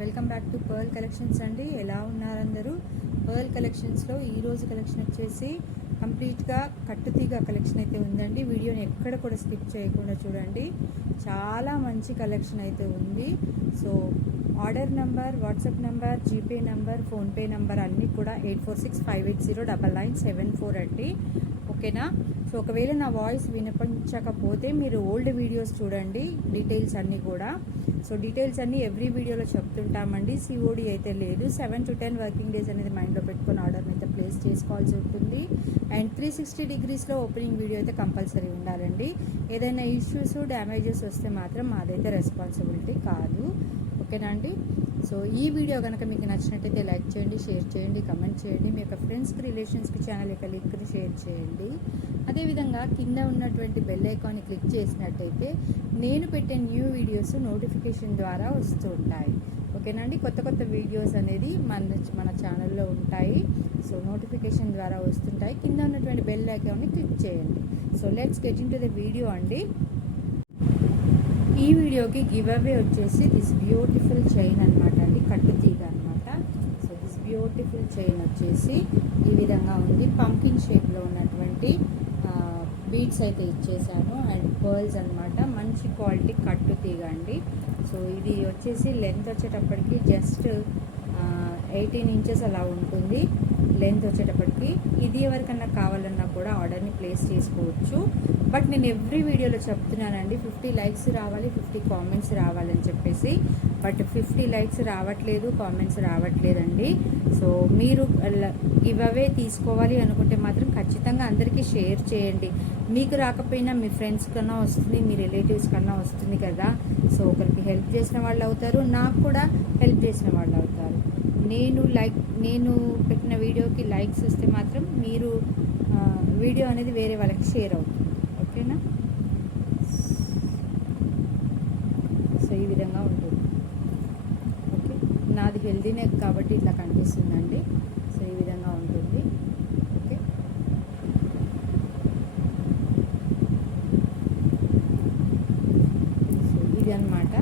Welcome back to pearl collections అండి. ఎలా ఉన్నారు అందరూ? పర్ల్ కలెక్షన్స్లో ఈరోజు కలెక్షన్ వచ్చేసి కంప్లీట్గా కట్టుతీగ కలెక్షన్ అయితే ఉందండి. వీడియోని ఎక్కడ కూడా స్కిప్ చేయకుండా చూడండి. చాలా మంచి కలెక్షన్ అయితే ఉంది. So order number, WhatsApp number, GPay number, PhonePe number అన్నీ కూడా 8465809974 అండి. ఓకేనా? సో ఒకవేళ నా వాయిస్ వినిపించకపోతే మీరు ఓల్డ్ వీడియోస్ చూడండి, డీటెయిల్స్ అన్నీ కూడా. సో డీటెయిల్స్ అన్నీ ఎవ్రీ వీడియోలో చెప్తుంటామండి. సిఓడి అయితే లేదు. 7 to 10 వర్కింగ్ డేస్ అనేది మైండ్లో పెట్టుకొని ఆర్డర్ని అయితే ప్లేస్ చేసుకోవాల్సి ఉంటుంది. అండ్ 360 degreesలో ఓపెనింగ్ వీడియో అయితే కంపల్సరీ ఉండాలండి. ఏదైనా ఇష్యూస్, డ్యామేజెస్ వస్తే మాత్రం మాదైతే రెస్పాన్సిబిలిటీ కాదు. ఓకేనా అండి? సో ఈ వీడియో కనుక మీకు నచ్చినట్టయితే లైక్ చేయండి, షేర్ చేయండి, కమెంట్ చేయండి. మీ యొక్క ఫ్రెండ్స్కి, రిలేషన్స్కి ఛానల్ యొక్క లింక్ని షేర్ చేయండి. అదేవిధంగా కింద ఉన్నటువంటి బెల్ ఐకాన్ని క్లిక్ చేసినట్టయితే నేను పెట్టే న్యూ వీడియోస్ నోటిఫికేషన్ ద్వారా వస్తూ ఉంటాయి. ఓకేనా అండి? కొత్త కొత్త వీడియోస్ అనేది మన ఛానల్లో ఉంటాయి. సో నోటిఫికేషన్ ద్వారా వస్తుంటాయి. కింద ఉన్నటువంటి బెల్ ఐకాన్ని క్లిక్ చేయండి. So let's get in to the video అండి. ఈ వీడియోకి గివ్ అవే వచ్చేసి దిస్ బ్యూటిఫుల్ చైన్ అనమాట అండి, కట్టుతీగ అనమాట. సో దిస్ బ్యూటిఫుల్ చైన్ వచ్చేసి ఈ విధంగా ఉంది. పంకిన్ షేప్లో ఉన్నటువంటి బీడ్స్ అయితే ఇచ్చేసాను. అండ్ పర్ల్స్ అనమాట, మంచి క్వాలిటీ కట్టుతీగ అండి. సో ఇది వచ్చేసి లెంత్ వచ్చేటప్పటికి జస్ట్ 18 inches అలా ఉంటుంది లెంత్ వచ్చేటప్పటికి. ఇది ఎవరికన్నా కావాలన్నా కూడా ఆర్డర్ని ప్లేస్ చేసుకోవచ్చు. బట్ నేను ఎవ్రీ వీడియోలో చెప్తున్నానండి, 50 likes రావాలి, 50 comments రావాలని చెప్పేసి. బట్ 50 likes రావట్లేదు, కామెంట్స్ రావట్లేదండి. సో మీరు గివ్ అవే తీసుకోవాలి అనుకుంటే మాత్రం ఖచ్చితంగా అందరికీ షేర్ చేయండి. మీకు రాకపోయినా మీ ఫ్రెండ్స్ కన్నా వస్తుంది, మీ రిలేటివ్స్ కన్నా వస్తుంది కదా. సో ఒకరికి హెల్ప్ చేసిన వాళ్ళు అవుతారు, నాకు కూడా హెల్ప్ చేసిన వాళ్ళు అవుతారు. నేను పెట్టిన వీడియోకి లైక్స్ వస్తే మాత్రం మీరు వీడియో అనేది వేరే వాళ్ళకి షేర్ అవుతుంది. ఓకేనా? సో ఈ విధంగా ఉంటుంది. ఓకే, నాది హెల్దీ నెక్ కాబట్టి ఇట్లా కనిపిస్తుందండి. సో ఈ విధంగా ఉంటుంది. ఓకే, సో ఇది అనమాట.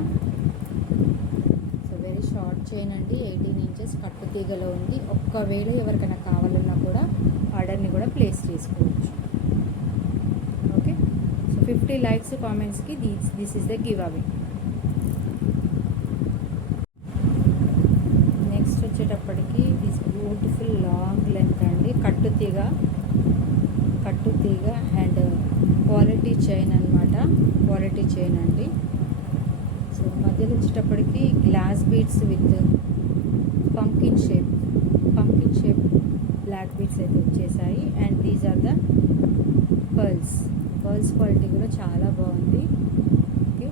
సో వెరీ షార్ట్ చైన్ అండి, 18 inches కట్టుతీగలో ఉంది. ఒక్కవేళ ఎవరికైనా కావాలన్నా కూడా ఆర్డర్ని కూడా ప్లేస్ చేసుకోవచ్చు. ఓకే, సో 50 likes, కామెంట్స్కి this is the giveaway. Next వచ్చేటప్పటికి దిస్ బ్యూటిఫుల్ లాంగ్ లెంత్ అండి, కట్టుతీగ అండ్ క్వాలిటీ చైన్ అనమాట. క్వాలిటీ చైన్ అండి. సో మధ్యలో వచ్చేటప్పటికి glass beads with pumpkin shape black beads అయితే వచ్చేసాయి. And these are the pearls quality కూడా చాలా బాగుంది. ఓకే,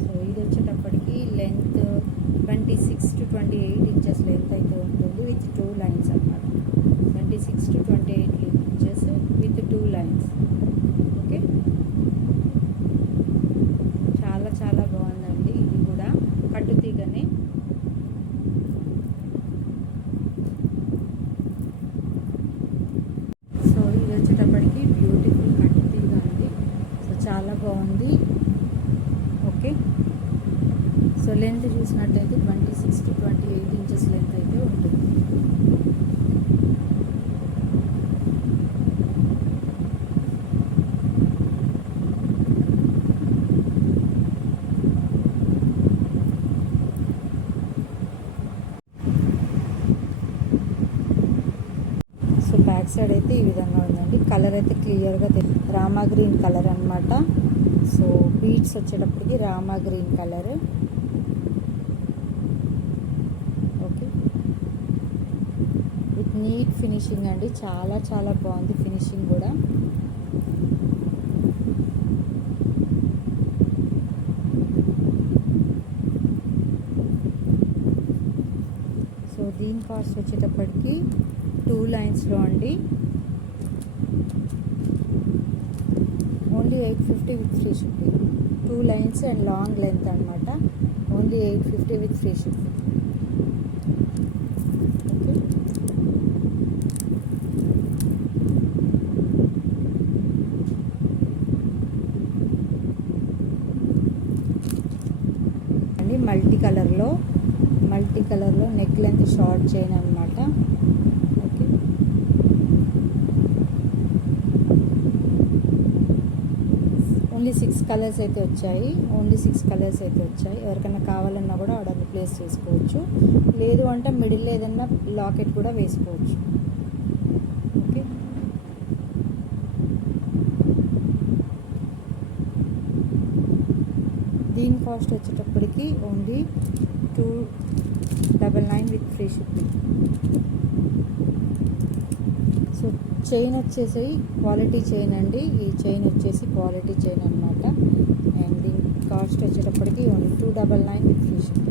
సో ఇది వచ్చేటప్పటికి లెంత్ 26 to 28 inches లెంత్ అయితే ఉంటుంది విత్ 2 lines అన్నమాట. 26 to 28 inches with 2 lines. Okay, చాలా చాలా బాగుందండి. ఇది కూడా కట్టుతీగనే. సో ఇది వచ్చేటప్పటికి బ్యూటిఫుల్ కట్టుతీగ అండి. సో చాలా బాగుంది. ఓకే, సో లెంత్ చూసినట్టయితే 26 to 28 inches లెంత్ అయితే ఉంటుంది. సో బ్యాక్ సైడ్ అయితే ఈ విధంగా ఉందండి. కలర్ అయితే క్లియర్గా రామా గ్రీన్ కలర్ అనమాట. సో బీడ్స్ వచ్చేటప్పటికి Rama green colour. Okay, with neat finishing అండి. చాలా చాలా బాగుంది ఫినిషింగ్ కూడా. సో దీని కాస్ట్ వచ్చేటప్పటికి 2 linesలో అండి, only 850 with free shipping. 2 lines and long length అనమాట. Only 850 with free shipping. Okay, వచ్చాయండి మల్టీ కలర్లో నెక్ లెంత్ షార్ట్ చైన్ అనమాట. ఓకే, ఓన్లీ 6 కలర్స్ అయితే వచ్చాయి. ఎవరికైనా కావాలన్నా కూడా ఆర్డర్ ప్లేస్ చేసుకోవచ్చు. లేదు అంటే మిడిల్లో ఏదైనా లాకెట్ కూడా వేసుకోవచ్చు. ఓకే, దీని కాస్ట్ వచ్చేటప్పటికి only 299 with free shipping. So chain వచ్చేసి క్వాలిటీ చైన్ అండి. ఈ చైన్ వచ్చేసి క్వాలిటీ చైన్ అనమాట. అండ్ దీని కాస్ట్ వచ్చేటప్పటికి ఓన్లీ 299 విత్ ఫ్రీ షిప్పింగ్.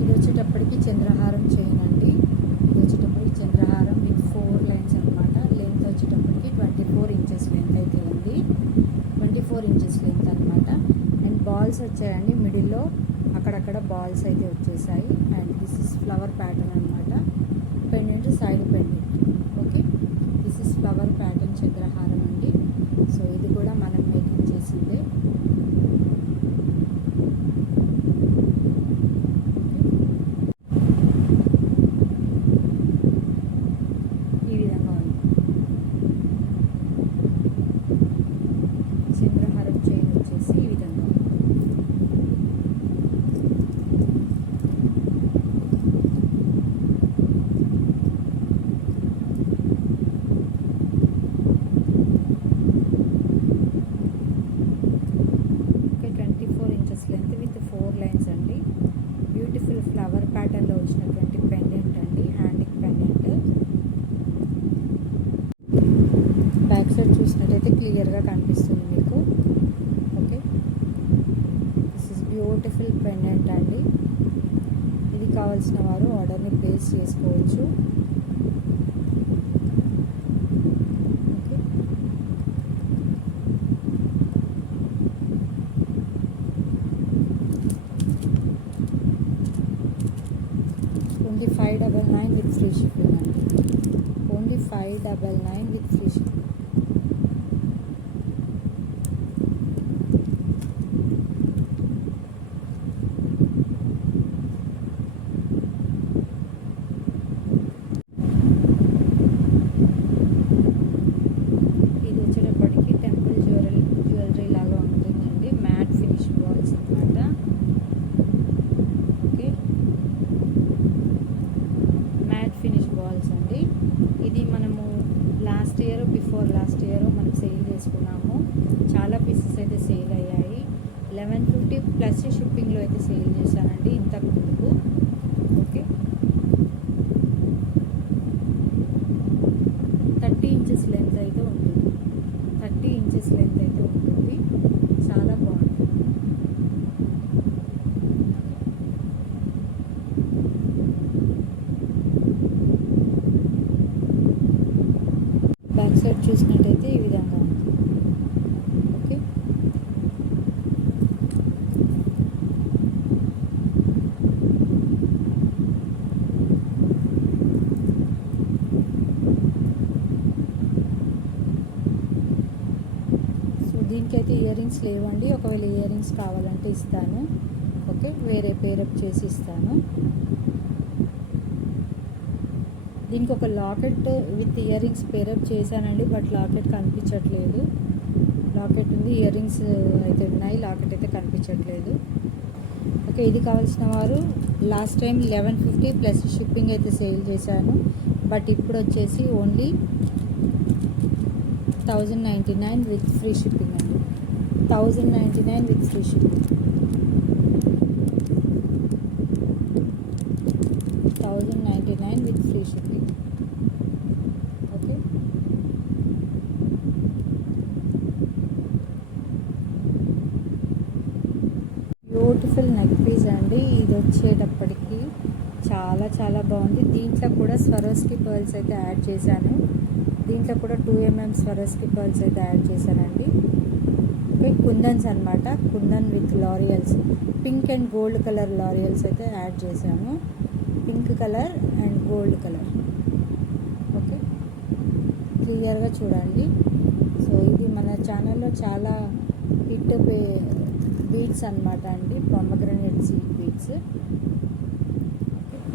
ఇది వచ్చేటప్పటికి చంద్రహారం చైన్ అండి. చంద్రహారం విత్ 4 లైన్స్ అనమాట. లెంత్ వచ్చేటప్పటికి 24 ఇంచెస్ లెంత్ అయితే ఉంది. 24 ఇంచెస్ లెంత్ అనమాట. అండ్ బాల్స్ వచ్చాయండి మిడిల్లో, అక్కడక్కడ బాల్స్ అయితే వచ్చేసాయి. And this is flower pattern అనమాట. Pendant side pendant. Okay, this is flower pattern చంద్రహారం అండి. సో ఇది కూడా మనం మేకింగ్ చేసిందే. ఈ విధంగా ఉంది చంద్రహారం చైన్ వచ్చేసి ఈ విధంగా ఉంది. Okay, 24 inches length with 4 lines అండి. బ్యూటిఫుల్ ఫ్లవర్ ప్యాటర్న్లో వచ్చినటువంటి పెండెంట్ అండి, హ్యాండింగ్ పెండెంట్. బ్యాక్ సైడ్ చూసినట్టయితే క్లియర్గా కనిపిస్తుంది మీకు. Okay, this is beautiful pendant అండి. ఇది కావాల్సిన వారు ఆర్డర్ని ప్లేస్ చేసుకోవచ్చు. Okay, only 599 with free shipping అండి. Only 599 with free shipping. ఇది వచ్చేటప్పటికి టెంపుల్ జ్యువెలరీ లాగా ఉంటుందండి. మ్యాట్ ఫినిష్ బాల్స్ అనమాట. ఓకే, మ్యాట్ ఫినిష్ బాల్స్ అండి. ఇది మనము బిఫోర్ లాస్ట్ ఇయర్ మనం సేల్ చేసుకున్నాము. చాలా పీసెస్ అయితే సేల్ అయ్యాయి. 1150 ప్లస్ షిప్పింగ్లో అయితే సేల్ చేశానండి ఇంతకు ముందుకు. ఓకే, 30 ఇంచెస్ లెంత్ అయితే ఉంటుంది. చాలా బాగుంటుంది. బ్యాక్ సైడ్ చూసినట్టయితే ఈ విధంగా ఉంది. ఓకే, సో దీనికైతే ఇయర్ రింగ్స్ లేవండి. ఒకవేళ ఇయర్ రింగ్స్ కావాలంటే ఇస్తాను. ఓకే, వేరే పేరప్ చేసి ఇస్తాను. దీనికి ఒక locket with earrings pair up చేశానండి. బట్ లాకెట్ కనిపించట్లేదు. లాకెట్ ఉంది, ఇయర్ రింగ్స్ అయితే ఉన్నాయి, లాకెట్ అయితే కనిపించట్లేదు. ఓకే, ఇది కావాల్సిన వారు లాస్ట్ టైం 1150 ప్లస్ షిప్పింగ్ అయితే సేల్ చేశాను. బట్ ఇప్పుడు వచ్చేసి ఓన్లీ 1099 విత్ ఫ్రీ షిప్పింగ్ అండి. 1099 with free shipping. 1099 with free shipping. Okay, beautiful neck piece అండి. ఇది వచ్చేటప్పటికి చాలా చాలా బాగుంది. దీంట్లో కూడా స్వరోస్కి పర్ల్స్ అయితే యాడ్ చేశాను. దీంట్లో కూడా 2mm స్వరోస్కి పర్ల్స్ అయితే యాడ్ చేశానండి. ఓకే, కుందన్స్ అనమాట. Kundan with laurels, pink and gold colour laurels అయితే యాడ్ చేశాను. Pink colour and gold colour. Okay, క్లియర్గా చూడండి. సో ఇది మన ఛానల్లో చాలా హిట్ బీడ్స్ అనమాట అండి, పొమగ్రనేట్ సీడ్ బీడ్స్.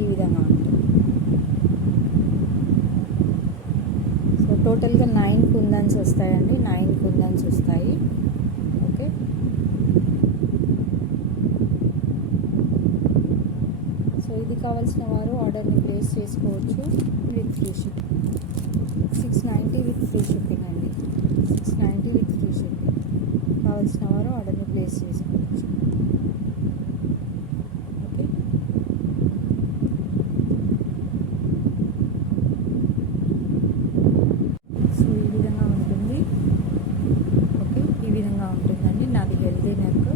ఈ విధంగా ఉంటుంది. సో టోటల్గా 9 కుందన్స్ వస్తాయండి, 9 కుందన్స్ వస్తాయి. ఓకే, సో ఇది కావాల్సిన వారు ఆర్డర్ని ప్లేస్ చేసుకోవచ్చు with free shipping. 690 with free shipping అండి, 690 విత్ ఫ్రీ షిప్పింగ్. కావాల్సిన వారు ఆర్డర్ని ప్లేస్ చేసుకోవచ్చు. ఓకే, సో ఈ విధంగా ఉంటుంది. ఓకే, ఈ విధంగా ఉంటుందండి. నాది హెల్దీ నెక్.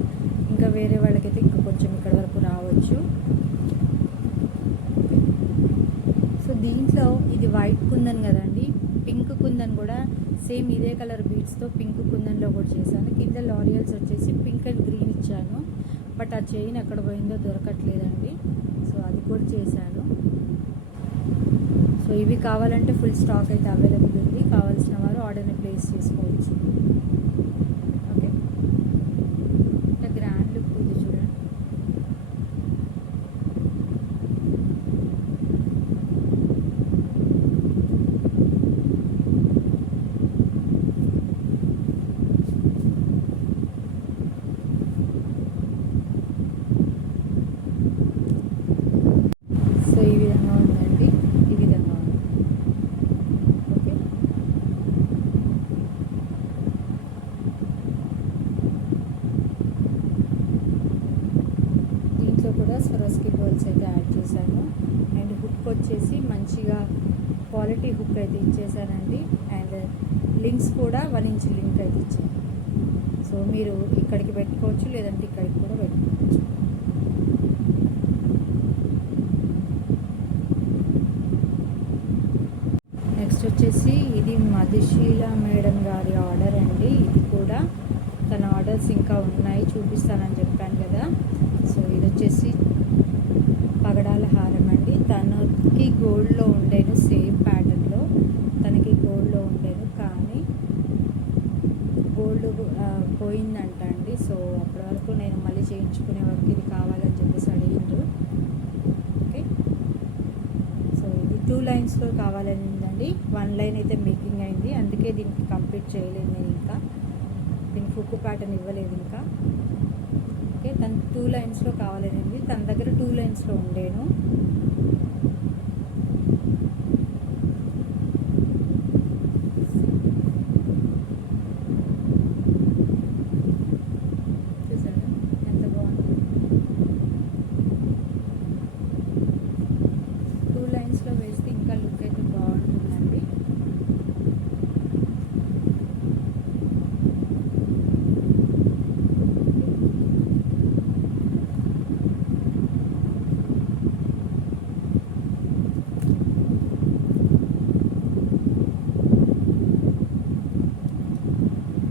ఇంకా వేరే వాళ్ళకైతే ఇంకా కొంచెం ఇక్కడ వరకు రావచ్చు. సో దీంట్లో ఇది వైట్ కుందన్ కదండి, పింక్ కుందన్ కూడా సేమ్ ఇదే కలర్ బీడ్స్తో పింక్ కుందన్లో కూడా చేశాను. కింద లారియల్స్ వచ్చేసి పింక్ అండ్ గ్రీన్ ఇచ్చాను, బట్ ఆ చైన్ ఎక్కడ పోయిందో దొరకట్లేదండి. సో అది కూడా చేశాను. సో ఇవి కావాలంటే ఫుల్ స్టాక్ అయితే అవైలబుల్ ఉంది. కావాల్సిన వారు ఆర్డర్ని ప్లేస్ చేసుకోవచ్చు. ఓకే, ఇంకా గ్రాండ్ లుక్ ఉంది చూడండి. సో ఈ విధంగా ఉందండి, ఈ విధంగా ఉంది. ఓకే, దీంట్లో కూడా స్వరస్కి బోల్స్ అయితే యాడ్ చేశాను. అండ్ హుక్ వచ్చేసి మంచిగా క్వాలిటీ హుక్ అయితే ఇచ్చేసానండి. అండ్ లింక్స్ కూడా 1 ఇంచ్ లింక్ అయితే ఇచ్చాను. సో మీరు ఇక్కడికి పెట్టుకోవచ్చు, లేదంటే ఇక్కడికి కూడా పెట్టుకోవచ్చు. నెక్స్ట్ వచ్చేసి ఇది మధుశీల మేడం గారి ఆర్డర్ అండి. ఇది కూడా తన ఆర్డర్స్ ఇంకా ఉన్నాయి, చూపిస్తానని చెప్పాను కదా. సో ఇది వచ్చేసి పగడాల హారం అండి. తనకి గోల్డ్లో ఉండేను, సేమ్ ప్యాటర్న్లో తనకి గోల్డ్లో ఉండేను, కానీ గోల్డ్ పోయిందంట అండి. సో అప్పటి వరకు నేను మళ్ళీ చేయించుకునే వరకు ఇది కావాలని చెప్పేసి అడిగిండ్రు. ఓకే, సో ఇది 2 లైన్స్లో కావాలని ఉందండి. 1 లైన్ అయితే మేకింగ్ అయింది, అందుకే దీనికి కంప్లీట్ చేయలేదు నేను. ఇంకా దీనికి హుక్ ప్యాటర్న్ ఇవ్వలేదు ఇంకా. ఓకే, తను 2 లైన్స్లో కావాలని ఉంది. తన దగ్గర 2 లైన్స్లో ఉండేను. చూసారా ఎంత బాగుంది. 2 లైన్స్లో వేస్తే ఇంకా లుక్ అయితే బాగుంటుందండి.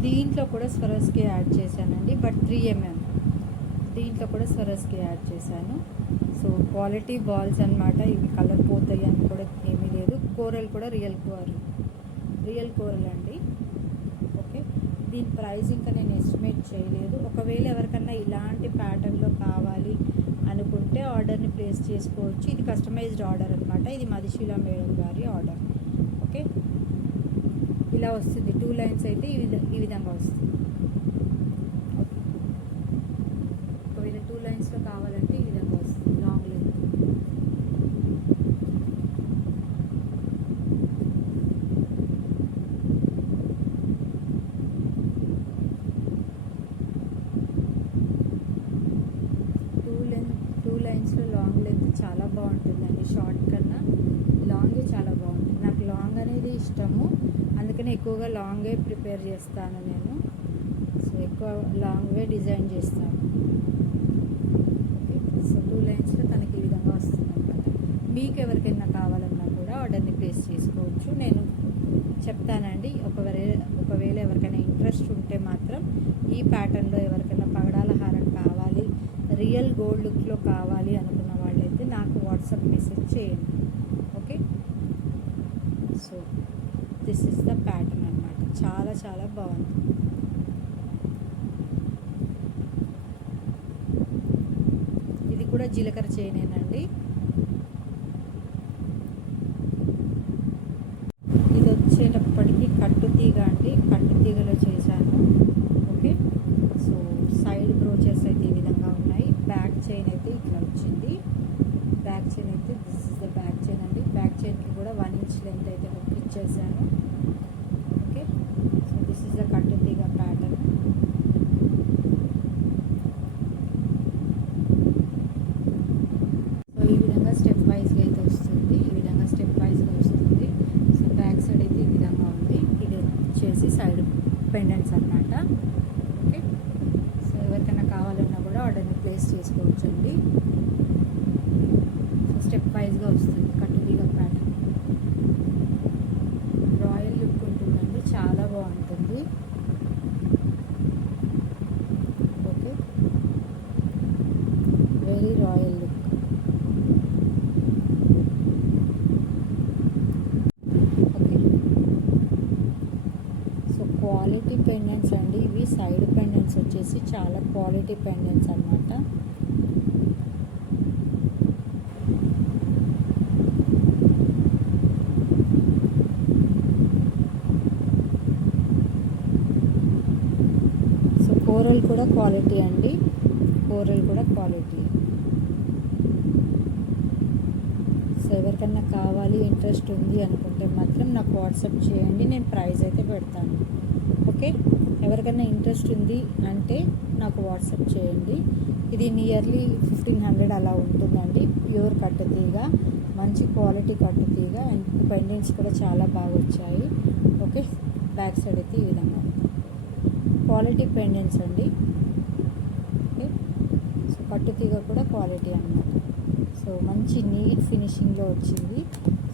దీంట్లో కూడా స్వరస్కి యాడ్ చేశానండి, బట్ 3mm. దీంట్లో కూడా స్వరస్కి యాడ్ చేశాను. సో క్వాలిటీ బాల్స్ అనమాట ఇవి, కలర్ పోతాయి అని కూడా ఏమీ లేదు. కోరల్ కూడా రియల్ కోరల్ అండి. ఓకే, దీని ప్రైస్ ఇంకా నేను ఎస్టిమేట్ చేయలేదు. ఒకవేళ ఎవరికన్నా ఇలాంటి ప్యాటర్న్లో కావాలి అనుకుంటే ఆర్డర్ని ప్లేస్ చేసుకోవచ్చు. ఇది కస్టమైజ్డ్ ఆర్డర్ అనమాట. ఇది మధుశీల మేడం గారి ఆర్డర్. ఓకే, ఇలా వస్తుంది. 2 లైన్స్ అయితే ఈ విధంగా వస్తుంది. ఓకే, ఒకవేళ 2 లైన్స్లో కావాలంటే ఈ విధంగా వస్తుంది, లాంగ్ లెంత్. టూ లైన్స్లో లాంగ్ లెంత్ చాలా బాగుంటుందండి. షార్ట్ కన్నా లాంగే చాలా బాగుంటుంది. నాకు లాంగ్ అనేది ఇష్టము, అందుకని ఎక్కువగా లాంగే ప్రిపేర్ చేస్తాను నేను. సో ఎక్కువ లాంగ్వే డిజైన్ చేస్తాను. ఓకే, సో 2 లైన్స్లో తనకి ఈ విధంగా వస్తుంది అనమాట. మీకు ఎవరికైనా కావాలన్నా కూడా ఆర్డర్ని ప్లేస్ చేసుకోవచ్చు. నేను చెప్తానండి. ఒకవేళ ఎవరికైనా ఇంట్రెస్ట్ ఉంటే మాత్రం ఈ ప్యాటర్న్లో ఎవరికైనా పగడాల హారం కావాలి, రియల్ గోల్డ్ లుక్లో కావాలి అనుకున్న వాళ్ళైతే నాకు వాట్సాప్ మెసేజ్ చేయండి. Okay, so this is the pattern అనమాట. చాలా చాలా బాగుంది. ఇది కూడా జీలకర్ర చైనేనండి. ఇది వచ్చేటప్పటికి కట్టు తీగ అండి, కట్టు తీగలో చేశాను. ఓకే, సో సైడ్ బ్రోచెస్ అయితే ఈ విధంగా ఉన్నాయి. బ్యాక్ చైన్ అయితే ఇట్లా వచ్చింది. బ్యాక్ చైన్ అయితే this is the back chain అండి. బ్యాక్ చైన్కి కూడా 1 ఇంచ్ లెంత్ అయితే హుక్ ఇచ్చేసాను. Okay, so this is the కట్టు తీగ ప్యాటర్న్. సో ఈ విధంగా స్టెప్ వైజ్గా అయితే వస్తుంది. ఈ విధంగా స్టెప్ వైజ్గా వస్తుంది. సో బ్యాక్ సైడ్ అయితే ఈ విధంగా ఉంది. ఇది వచ్చేసి సైడ్ పెండెంట్స్ అనమాట. ఓకే, సో ఎవరికైనా కావాలన్నా కూడా ఆర్డర్ని ప్లేస్ చేసుకోవచ్చండి. సో స్టెప్ వైజ్గా వస్తుంది కట్టు తీగ ప్యాటర్న్. రాయల్ లుక్ ఉంటుందండి, చాలా బాగుంటుంది. Okay, very royal look. Okay, so quality pendants అండి ఇవి. సైడ్ పెండెంట్స్ వచ్చేసి చాలా క్వాలిటీ పెండెంట్స్ అనమాట. సో కోరల్ కూడా క్వాలిటీ అండి, కోరల్ కూడా క్వాలిటీ. సో ఎవరికన్నా కావాలి, ఇంట్రెస్ట్ ఉంది అనుకుంటే మాత్రం నాకు వాట్సాప్ చేయండి, నేను ప్రైస్ అయితే పెడతాను. ఓకే, ఎవరికైనా ఇంట్రెస్ట్ ఉంది అంటే నాకు వాట్సాప్ చేయండి. ఇది నియర్లీ 1500 అలా ఉంటుందండి. ప్యూర్ కట్టు తీగ, మంచి క్వాలిటీ కట్టు తీగ. అండ్ పెండెంట్స్ కూడా చాలా బాగా వచ్చాయి. ఓకే, బ్యాక్ సైడ్ అయితే ఈ విధంగా ఉంది. క్వాలిటీ పెండెంట్స్ అండి. ఓకే, సో కట్టు తీగ కూడా క్వాలిటీ అన్నమాట. సో మంచి నీట్ ఫినిషింగ్లో వచ్చింది.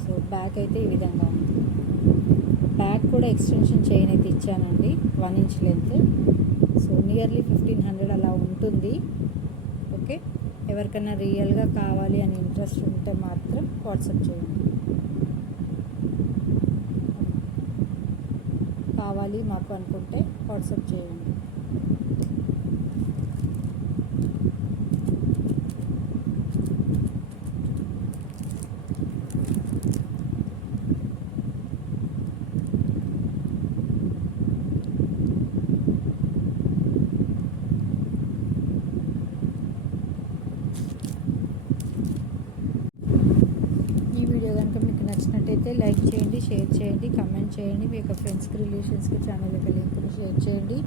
సో బ్యాక్ అయితే ఈ విధంగా ఉంది. బ్యాక్ కూడా ఎక్స్టెన్షన్ చైన్ అయితే ఇచ్చానండి, 1 ఇంచ్ లెంత్. సో నియర్లీ 1500 అలా ఉంటుంది. ఓకే, ఎవరికైనా రియల్గా కావాలి అని ఇంట్రెస్ట్ ఉంటే మాత్రం వాట్సాప్ చేయండి. కావాలి మాకు అనుకుంటే వాట్సాప్ చేయండి. నచ్చినట్టయితే లైక్ చేయండి, షేర్ చేయండి, కమెంట్ చేయండి. మీ యొక్క ఫ్రెండ్స్కి, రిలేషన్స్కి ఛానల్ యొక్క లింక్ని షేర్ చేయండి.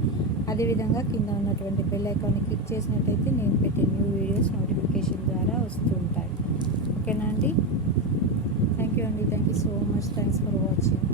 అదేవిధంగా కింద ఉన్నటువంటి బెల్ ఐకాన్ని క్లిక్ చేసినట్టయితే నేను పెట్టే న్యూ వీడియోస్ నోటిఫికేషన్ ద్వారా వస్తూ ఉంటాయి. ఓకేనా అండి? థ్యాంక్ యూ అండి, thank you so much. Thanks for watching.